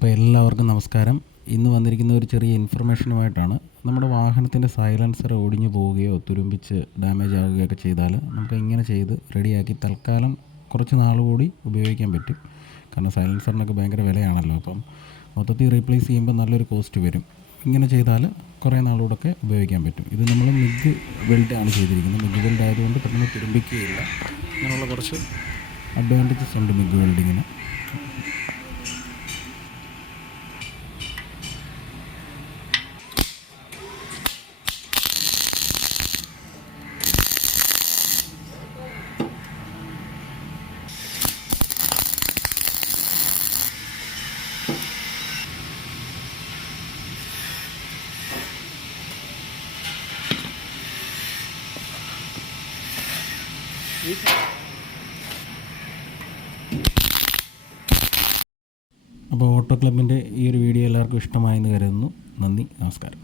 അപ്പോൾ എല്ലാവർക്കും നമസ്കാരം. ഇന്ന് വന്നിരിക്കുന്ന ഒരു ചെറിയ ഇൻഫർമേഷനുമായിട്ടാണ്. നമ്മുടെ വാഹനത്തിൻ്റെ സൈലൻസർ ഒടിഞ്ഞു പോവുകയോ തുരുമ്പിച്ച് ഡാമേജ് ആവുകയൊക്കെ ചെയ്താൽ നമുക്ക് ഇങ്ങനെ ചെയ്ത് റെഡിയാക്കി തൽക്കാലം കുറച്ച് നാൾ കൂടി ഉപയോഗിക്കാൻ പറ്റും. കാരണം സൈലൻസറിനൊക്കെ ഭയങ്കര വിലയാണല്ലോ. അപ്പം മൊത്തത്തിൽ റീപ്ലേസ് ചെയ്യുമ്പോൾ നല്ലൊരു കോസ്റ്റ് വരും. ഇങ്ങനെ ചെയ്താൽ കുറേ നാളുകൂടെയൊക്കെ ഉപയോഗിക്കാൻ പറ്റും. ഇത് നമ്മൾ മിഗ് വെൽഡാണ് ചെയ്തിരിക്കുന്നത്. മിഗ് വെൽഡ് ആയതുകൊണ്ട് പെട്ടെന്ന് തുരുമ്പിക്കുകയില്ല. അങ്ങനെയുള്ള കുറച്ച് അഡ്വാൻറ്റേജസ് ഉണ്ട് മിഗ് വെൽഡിങ്ങിന്. അപ്പോൾ ഓട്ടോ ക്ലബിൻ്റെ ഈ ഒരു വീഡിയോ എല്ലാവർക്കും ഇഷ്ടമായെന്ന് കരുതുന്നു. നന്ദി, നമസ്കാരം.